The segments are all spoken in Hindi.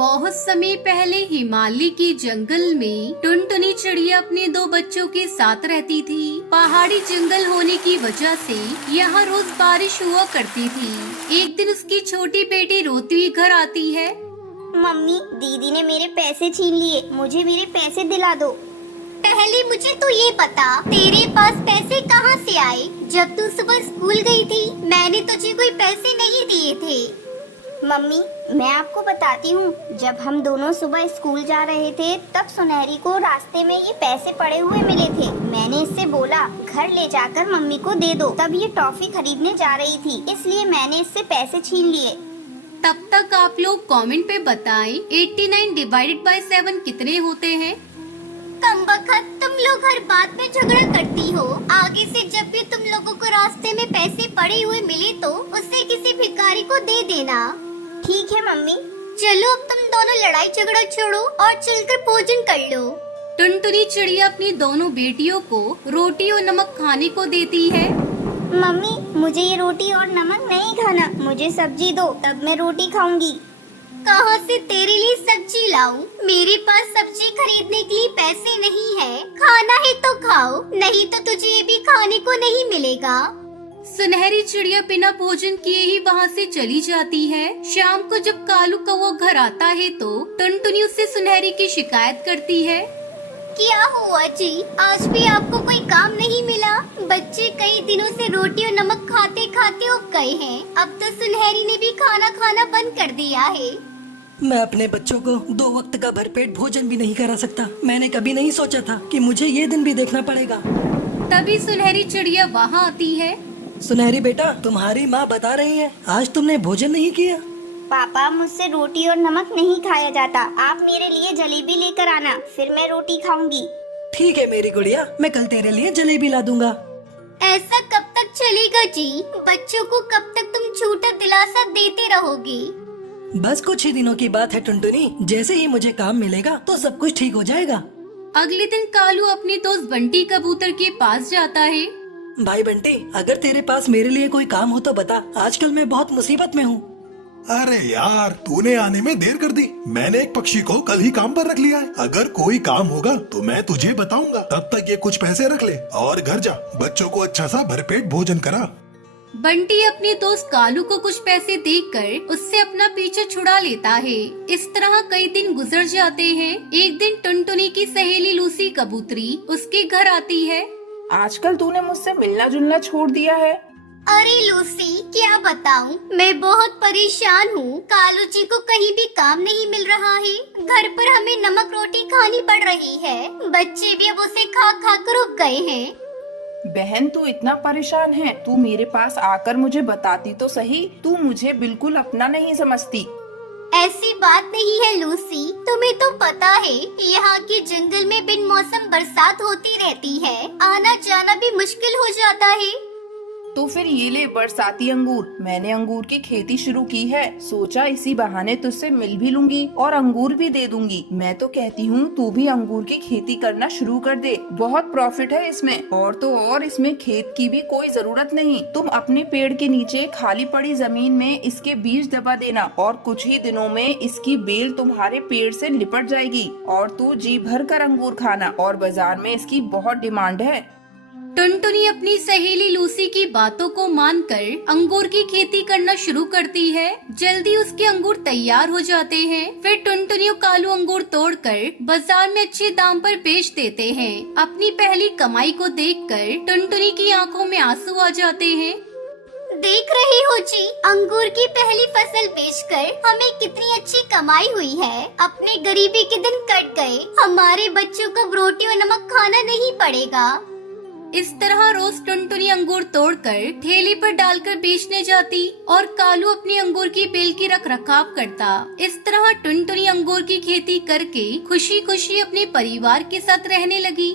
बहुत समय पहले हिमालय के जंगल में टुनटुनी चिड़िया अपने दो बच्चों के साथ रहती थी। पहाड़ी जंगल होने की वजह से यहाँ रोज बारिश हुआ करती थी। एक दिन उसकी छोटी बेटी रोती हुई घर आती है। मम्मी, दीदी ने मेरे पैसे छीन लिए, मुझे मेरे पैसे दिला दो। पहले मुझे तो ये बता, तेरे पास पैसे कहाँ से आए? जब तू सुबह स्कूल गई थी, मैंने तुझे कोई पैसे नहीं दिए थे। मम्मी, मैं आपको बताती हूँ, जब हम दोनों सुबह स्कूल जा रहे थे तब सुनहरी को रास्ते में ये पैसे पड़े हुए मिले थे। मैंने इससे बोला घर ले जाकर मम्मी को दे दो। तब ये टॉफी खरीदने जा रही थी, इसलिए मैंने इससे पैसे छीन लिए। तब तक आप लोग कमेंट पे बताएं 89 डिवाइडेड बाय 7 कितने होते हैं। कमबख्त, तुम लोग हर बात में झगड़ा करती हो। आगे से जब भी तुम लोगों को रास्ते में पैसे पड़े हुए मिले तो उससे किसी भिखारी को दे देना। ठीक है मम्मी। चलो अब तुम दोनों लड़ाई झगड़ा छोड़ो और चलकर भोजन कर लो। टुनटुनी चिड़िया अपनी दोनों बेटियों को रोटी और नमक खाने को देती है। मम्मी, मुझे ये रोटी और नमक नहीं खाना, मुझे सब्जी दो, तब मैं रोटी खाऊंगी। कहाँ से तेरे लिए सब्जी लाऊं? मेरे पास सब्जी खरीदने के लिए पैसे नहीं है। खाना है तो खाओ, नहीं तो तुझे ये भी खाने को नहीं मिलेगा। सुनहरी चिड़िया बिना भोजन किए ही वहाँ से चली जाती है। शाम को जब कालू कौवा घर आता है तो टुनटुनी उससे सुनहरी की शिकायत करती है। क्या हुआ जी, आज भी आपको कोई काम नहीं मिला? बच्चे कई दिनों से रोटी और नमक खाते खाते उब गए हैं। अब तो सुनहरी ने भी खाना खाना बंद कर दिया है। मैं अपने बच्चों को 2 वक्त का भरपेट भोजन भी नहीं करा सकता। मैंने कभी नहीं सोचा था कि मुझे ये दिन भी देखना पड़ेगा। तभी सुनहरी चिड़िया वहाँ आती है। सुनहरी बेटा, तुम्हारी माँ बता रही है आज तुमने भोजन नहीं किया। पापा, मुझसे रोटी और नमक नहीं खाया जाता। आप मेरे लिए जलेबी लेकर आना, फिर मैं रोटी खाऊंगी। ठीक है मेरी गुड़िया, मैं कल तेरे लिए जलेबी ला दूंगा। ऐसा कब तक चलेगा जी? बच्चों को कब तक तुम झूठा दिलासा देते रहोगे? बस कुछ ही दिनों की बात है टुनटुनी, जैसे ही मुझे काम मिलेगा तो सब कुछ ठीक हो जाएगा। अगले दिन कालू अपने दोस्त बंटी कबूतर के पास जाता है। भाई बंटी, अगर तेरे पास मेरे लिए कोई काम हो तो बता, आजकल मैं बहुत मुसीबत में हूँ। अरे यार, तूने आने में देर कर दी। मैंने एक पक्षी को कल ही काम पर रख लिया है। अगर कोई काम होगा तो मैं तुझे बताऊंगा। तब तक ये कुछ पैसे रख ले और घर जा, बच्चों को अच्छा सा भरपेट भोजन करा। बंटी अपने दोस्त कालू को कुछ पैसे देकर उससे अपना पीछे छुड़ा लेता है। इस तरह कई दिन गुजर जाते हैं। एक दिन टुनटुनी की सहेली लूसी कबूतरी उसके घर आती है। आजकल तूने मुझसे मिलना जुलना छोड़ दिया है। अरे लूसी, क्या बताऊं, मैं बहुत परेशान हूँ। कालू जी को कहीं भी काम नहीं मिल रहा है। घर पर हमें नमक रोटी खानी पड़ रही है। बच्चे भी अब उसे खा खा कर उब गए हैं। बहन, तू इतना परेशान है, तू मेरे पास आकर मुझे बताती तो सही। तू मुझे बिल्कुल अपना नहीं समझती। ऐसी बात नहीं है लूसी, तुम्हें तो पता है यहाँ के जंगल में बिन मौसम बरसात होती रहती है। आना जाना भी मुश्किल हो जाता है। तो फिर ये ले बरसाती अंगूर। मैंने अंगूर की खेती शुरू की है, सोचा इसी बहाने तुझसे मिल भी लूंगी और अंगूर भी दे दूंगी। मैं तो कहती हूँ तू भी अंगूर की खेती करना शुरू कर दे, बहुत प्रॉफिट है इसमें। और तो और इसमें खेत की भी कोई जरूरत नहीं। तुम अपने पेड़ के नीचे खाली पड़ी जमीन में इसके बीज दबा देना और कुछ ही दिनों में इसकी बेल तुम्हारे पेड़ से लिपट जाएगी और तू जी भर कर अंगूर खाना। और बाजार में इसकी बहुत डिमांड है। टुनटुनी अपनी सहेली लूसी की बातों को मानकर अंगूर की खेती करना शुरू करती है। जल्दी उसके अंगूर तैयार हो जाते हैं। फिर टुनटुनी और कालू अंगूर तोड़कर बाजार में अच्छे दाम पर बेच देते हैं। अपनी पहली कमाई को देखकर टुनटुनी की आंखों में आंसू आ जाते हैं। देख रहे हो जी, अंगूर की पहली फसल बेचकर हमें कितनी अच्छी कमाई हुई है। अपने गरीबी के दिन कट गए। हमारे बच्चों को रोटी और नमक खाना नहीं पड़ेगा। इस तरह रोज टुनटुनी अंगूर तोड़कर ठेले पर डालकर बेचने जाती और कालू अपनी अंगूर की बेल की रख रखाव करता। इस तरह टुनटुनी अंगूर की खेती करके खुशी खुशी अपने परिवार के साथ रहने लगी।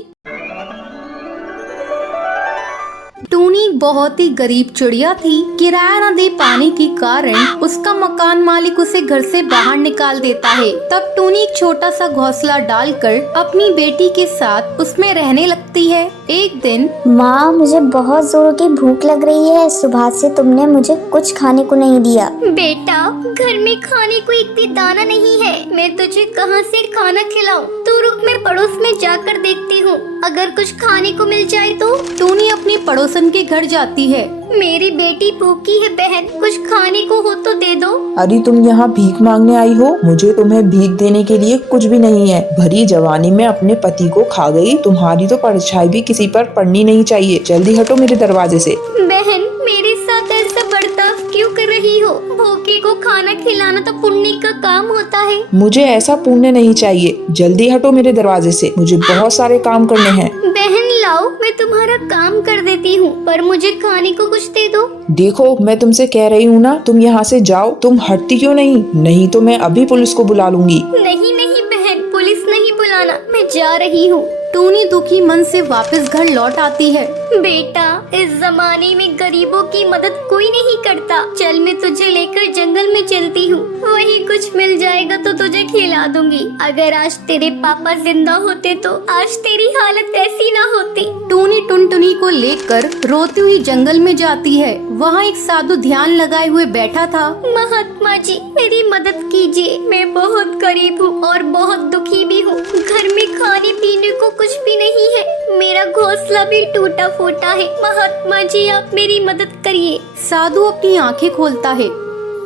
टूनी बहुत ही गरीब चिड़िया थी। किराया न दे पाने के कारण उसका मकान मालिक उसे घर से बाहर निकाल देता है। तब टूनी एक छोटा सा घोंसला डालकर अपनी बेटी के साथ उसमें रहने लगती है। एक दिन माँ, मुझे बहुत जोरों की भूख लग रही है। सुबह से तुमने मुझे कुछ खाने को नहीं दिया। बेटा, घर में खाने को एक भी दाना नहीं है। मैं तुझे कहाँ से खाना खिलाऊं? तू रुक, मैं पड़ोस में जाकर देखती हूँ। अगर कुछ खाने को मिल जाए तो। टूनी अपनी पड़ोसन के घर जाती है। मेरी बेटी भूखी है बहन, कुछ खाने को हो तो दे दो। अरे तुम यहाँ भीख मांगने आई हो? मुझे तुम्हें भीख देने के लिए कुछ भी नहीं है। भरी जवानी में अपने पति को खा गई। तुम्हारी तो परछाई भी किसी पर पड़नी नहीं चाहिए। जल्दी हटो मेरे दरवाजे से। बहन, मेरे साथ ऐसा बर्ताव क्यों कर रही हो? भूखे को खाना खिलाना तो पुण्य का काम होता है। मुझे ऐसा पुण्य नहीं चाहिए। जल्दी हटो मेरे दरवाजे से, मुझे बहुत सारे काम करने हैं। बहन लाओ, मैं तुम्हारा काम कर देती हूँ, पर मुझे खाने को कुछ दे दो। देखो, मैं तुमसे कह रही हूँ ना, तुम यहाँ से जाओ। तुम हटती क्यों नहीं? नहीं तो मैं अभी पुलिस को बुला लूंगी। नहीं नहीं बहन, पुलिस नहीं बुलाना, मैं जा रही हूँ। टूनी दुखी मन से वापस घर लौट आती है। बेटा, इस जमाने में गरीबों की मदद कोई नहीं करता। चल, मैं तुझे लेकर जंगल में चलती हूँ। वहीं कुछ मिल जाएगा तो तुझे खिला दूंगी। अगर आज तेरे पापा जिंदा होते तो आज तेरी हालत ऐसी ना होती। टूनी टुनटुनी को लेकर रोती हुई जंगल में जाती है। वहाँ एक साधु ध्यान लगाए हुए बैठा था। महात्मा जी, मेरी मदद कीजिए। मैं बहुत गरीब हूँ और बहुत दुखी भी हूँ। घर में खाने पीने को कुछ भी नहीं है। मेरा घोंसला भी टूटा फूटा है। महात्मा जी, आप मेरी मदद करिए। साधु अपनी आंखें खोलता है।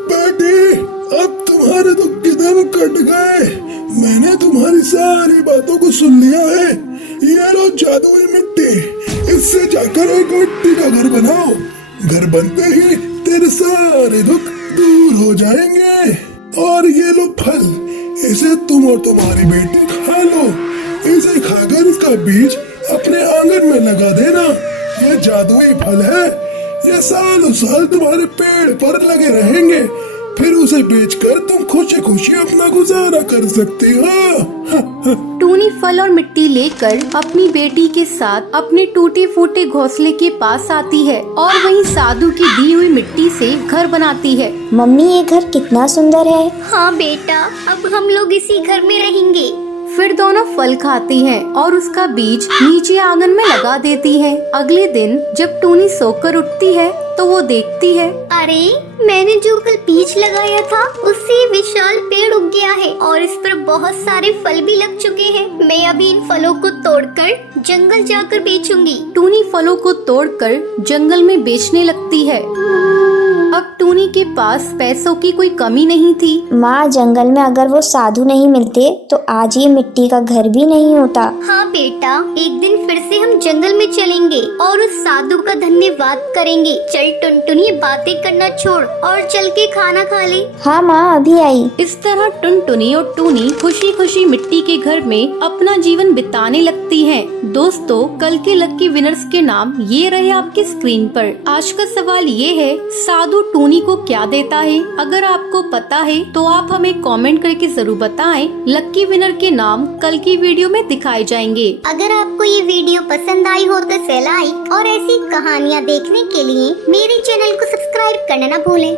बेटी, अब तुम्हारे तो किधर कट गए। मैंने तुम्हारी सारी बातों को सुन लिया है। ये लो जादुई मिट्टी, इससे जाकर एक मिट्टी का घर बनाओ। घर बनते ही तेरे सारे दुख दूर हो जाएंगे। और ये लो फल, इसे तुम और तुम्हारी बेटी खा लो। इसे खाकर इसका बीज अपने आंगन में लगा देना। ये जादुई फल है। ये सालों साल तुम्हारे पेड़ पर लगे रहेंगे। फिर उसे बेचकर तुम खुशी खुशी अपना गुजारा कर सकती हो। टूनी फल और मिट्टी लेकर अपनी बेटी के साथ अपने टूटे फूटे घोंसले के पास आती है और वहीं साधु की दी हुई मिट्टी से घर बनाती है। मम्मी, ये घर कितना सुंदर है। हाँ बेटा, अब हम लोग इसी घर में रहेंगे। फिर दोनों फल खाती हैं और उसका बीज नीचे आंगन में लगा देती हैं। अगले दिन जब टूनी सोकर उठती है तो वो देखती है, अरे, मैंने जो कल बीज लगाया था उससे विशाल पेड़ उग गया है और इस पर बहुत सारे फल भी लग चुके हैं। मैं अभी इन फलों को तोड़कर जंगल जाकर बेचूंगी। टूनी फलों को तोड़कर जंगल में बेचने लगती है। अब टूनी के पास पैसों की कोई कमी नहीं थी। माँ, जंगल में अगर वो साधु नहीं मिलते तो आज ये मिट्टी का घर भी नहीं होता। हाँ बेटा, एक दिन फिर से हम जंगल में चलेंगे और उस साधु का धन्यवाद करेंगे। चल टुनटुनी, बातें करना छोड़ और चल के खाना खा ले। हाँ माँ, अभी आई। इस तरह टुनटुनी और टूनी खुशी खुशी मिट्टी के घर में अपना जीवन बिताने लगती हैं। दोस्तों, कल के लकी विनर्स के नाम ये रहे आपकी स्क्रीन पर। आज का सवाल ये है, साधु टूनी को क्या देता है? अगर आपको पता है तो आप हमें कमेंट करके जरूर बताएं। लकी विनर के नाम कल की वीडियो में दिखाए जाएंगे। अगर आपको ये वीडियो पसंद आई हो तो इसे लाइक और ऐसी कहानियाँ देखने के लिए मेरे चैनल को सब्सक्राइब करना ना भूलें।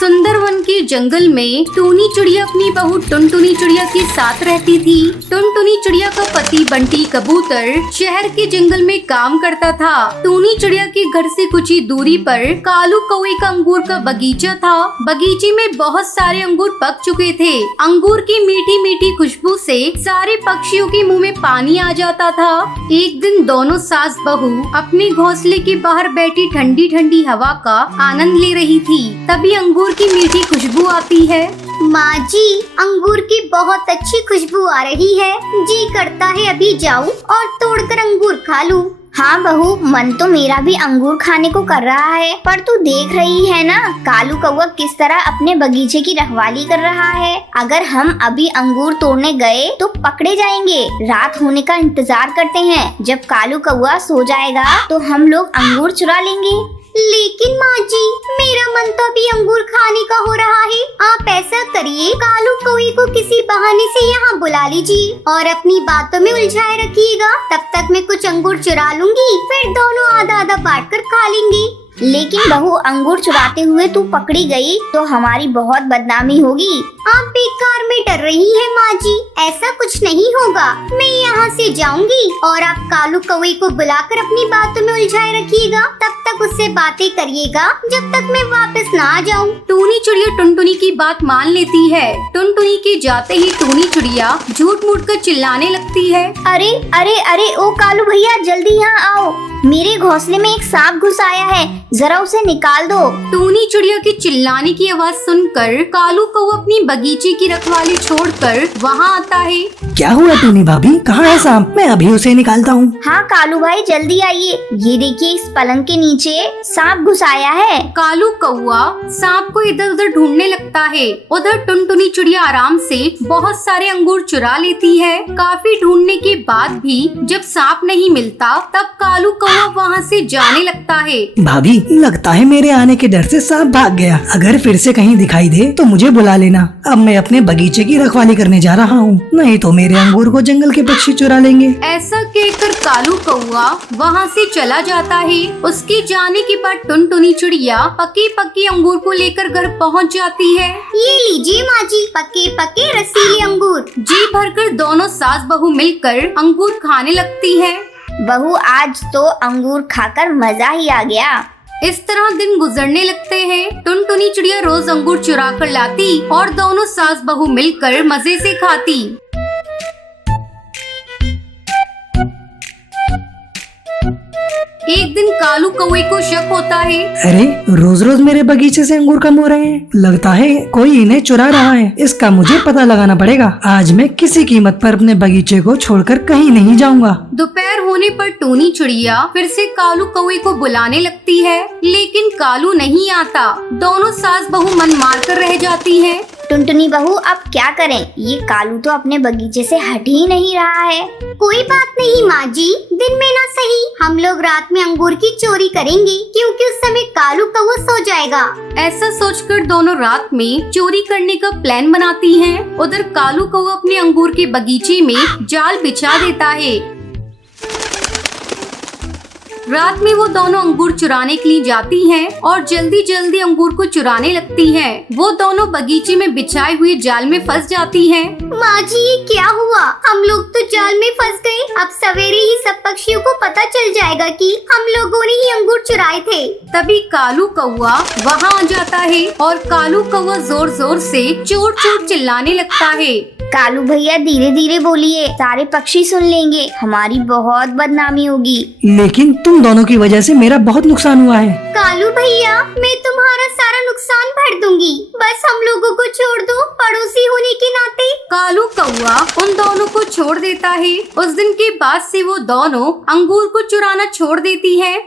सुंदरवन के जंगल में टूनी चिड़िया अपनी बहू टुनटुनी चिड़िया के साथ रहती थी। टुनटुनी चिड़िया का पति बंटी कबूतर शहर के जंगल में काम करता था। टूनी चिड़िया के घर से कुछ ही दूरी पर कालू कौवे का अंगूर का बगीचा था। बगीचे में बहुत सारे अंगूर पक चुके थे। अंगूर की मीठी मीठी खुशबू से सारे पक्षियों के मुंह में पानी आ जाता था। एक दिन दोनों सास बहू अपने घोंसले के बाहर बैठी ठंडी ठंडी हवा का आनंद ले रही थी। तभी अंगूर की मीठी खुशबू आती है। माँ जी, अंगूर की बहुत अच्छी खुशबू आ रही है। जी करता है अभी जाऊं और तोड़कर अंगूर खा लूं। हाँ बहू, मन तो मेरा भी अंगूर खाने को कर रहा है, पर तू देख रही है ना कालू कौवा किस तरह अपने बगीचे की रखवाली कर रहा है। अगर हम अभी अंगूर तोड़ने गए तो पकड़े जाएंगे। रात होने का इंतजार करते हैं। जब कालू कौवा सो जाएगा तो हम लोग अंगूर चुरा लेंगे। लेकिन माँ जी, मेरा मन तो अभी अंगूर खाने का हो रहा है। आप ऐसा करिए, कालू कौवे को किसी बहाने से यहाँ बुला लीजिए और अपनी बातों में उलझाए रखिएगा। तब तक मैं कुछ अंगूर चुरा लूंगी, फिर दोनों आधा आधा बांट कर खा लेंगे। लेकिन बहू, अंगूर चुराते हुए तू पकड़ी गई तो हमारी बहुत बदनामी होगी। आप बेकार में डर रही हैं माँ जी, ऐसा कुछ नहीं होगा। मैं यहाँ से जाऊंगी और आप कालू कौवे को बुलाकर अपनी बातों में उलझाए रखिएगा। तब तक उससे बातें करिएगा जब तक मैं वापस ना आ जाऊँ। टूनी चिड़िया टुनटुनी की बात मान लेती है। टुनटुनी के जाते ही टूनी चिड़िया झूठ मूठ कर चिल्लाने लगती है। अरे अरे अरे, ओ कालू भैया, जल्दी यहाँ आओ। मेरे घोंसले में एक सांप घुस आया है, जरा उसे निकाल दो। टूनी चिड़िया की चिल्लाने की आवाज सुनकर कालू कौवा अपनी बगीचे की रखवाली छोड़कर वहाँ आता है। क्या हुआ टूनी भाभी, कहाँ है सांप? मैं अभी उसे निकालता हूँ। हाँ कालू भाई, जल्दी आइए। ये देखिए, इस पलंग के नीचे सांप घुस आया है। कालू कौवा सांप को इधर उधर ढूंढने लगता है। उधर टुनटुनी चिड़िया आराम से बहुत सारे अंगूर चुरा लेती है। काफी ढूंढने के बाद भी जब सांप नहीं मिलता, तब कालू कौवा वहाँ से जाने लगता है। भाभी, लगता है मेरे आने के डर से सांप भाग गया। अगर फिर से कहीं दिखाई दे तो मुझे बुला लेना। अब मैं अपने बगीचे की रखवाली करने जा रहा हूँ, नहीं तो मेरे अंगूर को जंगल के पक्षी चुरा लेंगे। ऐसा कहकर कालू कौवा वहाँ से चला जाता है। उसके जाने के बाद टुनटुनी चिड़िया पके पके अंगूर को लेकर घर पहुँच जाती है। ये लीजिए माँ जी, पके पके रसीले अंगूर। जी भरकर दोनों सास बहू मिलकर अंगूर खाने लगती है। बहू, आज तो अंगूर खाकर मजा ही आ गया। इस तरह दिन गुजरने लगते हैं। टुनटुनी चिड़िया रोज अंगूर चुरा कर लाती और दोनों सास बहू मिलकर मजे से खाती। एक दिन कालू कौवे को शक होता है। अरे, रोज रोज मेरे बगीचे से अंगूर कम हो रहे हैं। लगता है कोई इन्हें चुरा रहा है। इसका मुझे पता लगाना पड़ेगा। आज मैं किसी कीमत पर अपने बगीचे को छोड़कर कहीं नहीं जाऊंगा। दोपहर होने पर टूनी चिड़िया फिर से कालू कौवे को बुलाने लगती है, लेकिन कालू नहीं आता। दोनों सास बहू मन मार कर रह जाती है। टुनटुनी बहू, अब क्या करें? ये कालू तो अपने बगीचे से हट ही नहीं रहा है। कोई बात नहीं माँ जी, दिन में ना सही, हम लोग रात में अंगूर की चोरी करेंगे, क्योंकि उस समय कालू कौवा सो जाएगा। ऐसा सोचकर दोनों रात में चोरी करने का प्लान बनाती हैं। उधर कालू कौवा अपने अंगूर के बगीचे में जाल बिछा देता है। रात में वो दोनों अंगूर चुराने के लिए जाती हैं और जल्दी जल्दी अंगूर को चुराने लगती हैं। वो दोनों बगीचे में बिछाए हुए जाल में फंस जाती हैं। माँ जी, ये क्या हुआ? हम लोग तो जाल में फंस गए। अब सवेरे ही सब पक्षियों को पता चल जाएगा कि हम लोगों ने ही अंगूर चुराए थे। तभी कालू कौवा वहाँ आ जाता है और कालू कौवा जोर जोर से चोर चोर चिल्लाने लगता है। कालू भैया, धीरे धीरे बोलिए, सारे पक्षी सुन लेंगे, हमारी बहुत बदनामी होगी। लेकिन तुम दोनों की वजह से मेरा बहुत नुकसान हुआ है। कालू भैया, मैं तुम्हारा सारा नुकसान भर दूंगी, बस हम लोगों को छोड़ दो, पड़ोसी होने के नाते। कालू कौवा उन दोनों को छोड़ देता है। उस दिन के बाद से वो दोनों अंगूर को चुराना छोड़ देती है